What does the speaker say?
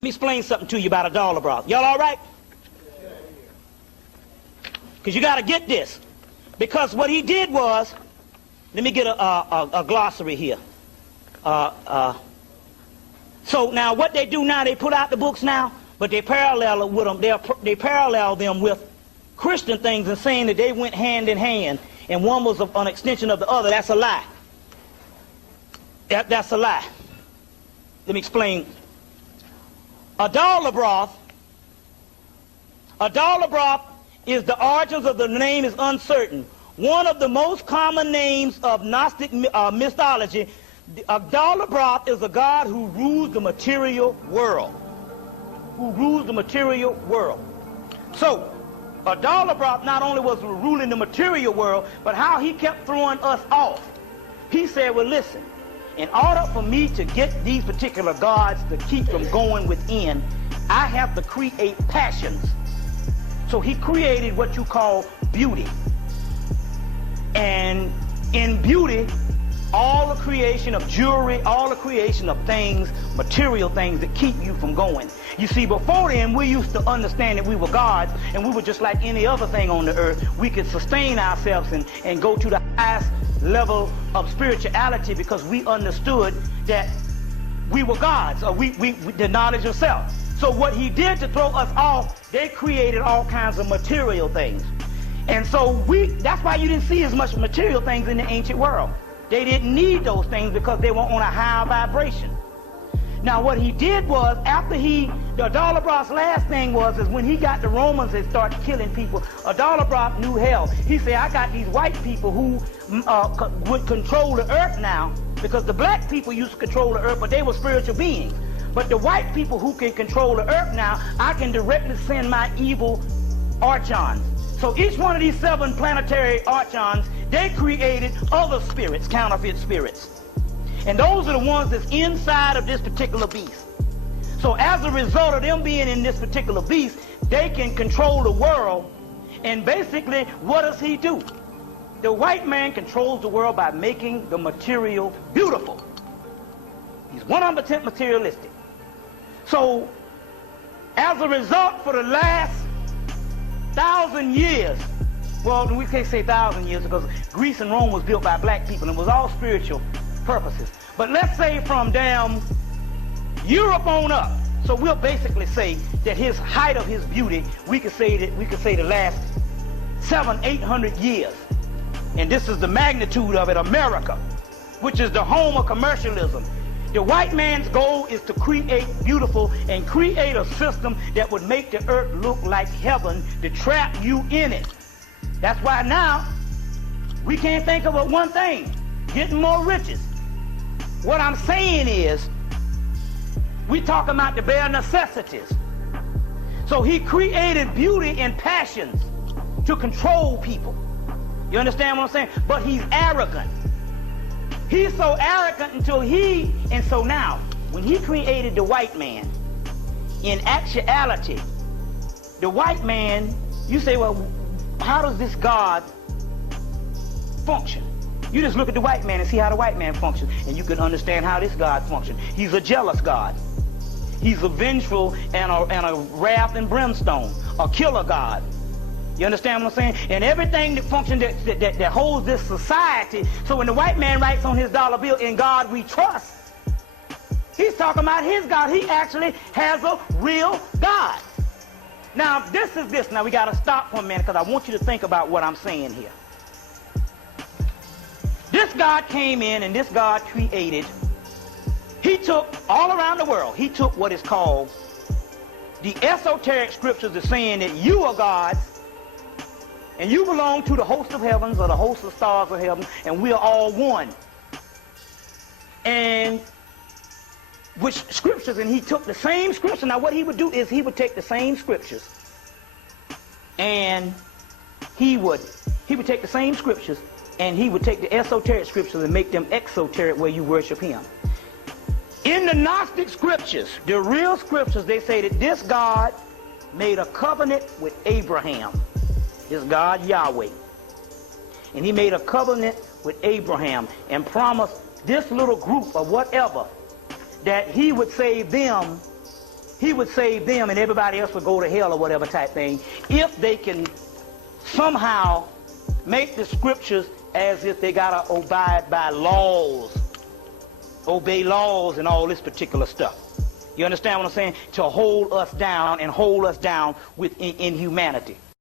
Let me explain something to you about a dollar broth. Y'all all right? Because you got to get this. Because what he did was, let me get a glossary here. So now what they do now, they put out the books now, but they parallel it with them. They parallel them with Christian things and saying that they went hand in hand, and one was an extension of the other. That's a lie. That's a lie. Let me explain. A dollar broth is the origins of the name is uncertain. One of the most common names of Gnostic mythology. A dollar broth is a god who rules the material world. Who rules the material world. So, a dollar broth not only was ruling the material world, but how he kept throwing us off. He said, well, listen, in order for me to get these particular gods to keep them going within, I have to create passions. So he created what you call beauty. And in beauty, all the creation of jewelry, all the creation of things, material things that keep you from going. You see, before then, we used to understand that we were gods, and we were just like any other thing on the earth. We could sustain ourselves and go to the highest level of spirituality because we understood that we were gods, or the knowledge of self. So what he did to throw us off, they created all kinds of material things. And so that's why you didn't see as much material things in the ancient world. They didn't need those things because they were on a higher vibration. Now what he did was, after the dollar broth's last thing is when he got the Romans and started killing people, a dollar broth knew hell. He said, I got these white people who would control the earth now, because the black people used to control the earth, but they were spiritual beings. But the white people who can control the earth now, I can directly send my evil archons. So each one of these 7 planetary archons, they created other spirits, counterfeit spirits. And those are the ones that's inside of this particular beast. So as a result of them being in this particular beast, they can control the world. And basically, what does he do? The white man controls the world by making the material beautiful. He's 100% materialistic. So as a result, for the last 1,000 years, well, we can't say 1,000 years because Greece and Rome was built by black people and it was all spiritual purposes. But let's say from down Europe on up, so we'll basically say that his height of his beauty, we could say the last 700-800 years. And this is the magnitude of it, America, which is the home of commercialism. The white man's goal is to create beautiful and create a system that would make the earth look like heaven to trap you in it. That's why now we can't think of but one thing, getting more riches. What I'm saying is, we talking about the bare necessities. So he created beauty and passions to control people. You understand what I'm saying? But he's arrogant. He's so arrogant and so now, when he created the white man, in actuality, the white man, you say, well, how does this God function? You just look at the white man and see how the white man functions, and you can understand how this God functions. He's a jealous God. He's a vengeful and a wrath and brimstone, a killer God. You understand what I'm saying? And everything that functions, that holds this society. So when the white man writes on his dollar bill, "In God we trust," he's talking about his God. He actually has a real God. Now, this is this. Now, we got to stop for a minute because I want you to think about what I'm saying here. This God came in and this God created. He took all around the world. He took what is called the esoteric scriptures that's saying that you are gods and you belong to the host of heavens or the host of stars of heaven, and we are all one. And which scriptures, and he took the same scripture. Now what he would do is he would take the same scriptures and he would take the same scriptures and he would take the esoteric scriptures and make them exoteric where you worship him. In the Gnostic scriptures, the real scriptures, they say that this God made a covenant with Abraham, his God Yahweh. And he made a covenant with Abraham and promised this little group or whatever that he would save them he would save them and everybody else would go to hell or whatever type thing, if they can somehow make the scriptures as if they got to abide by laws, obey laws and all this particular stuff. You understand what I'm saying? To hold us down and hold us down in humanity.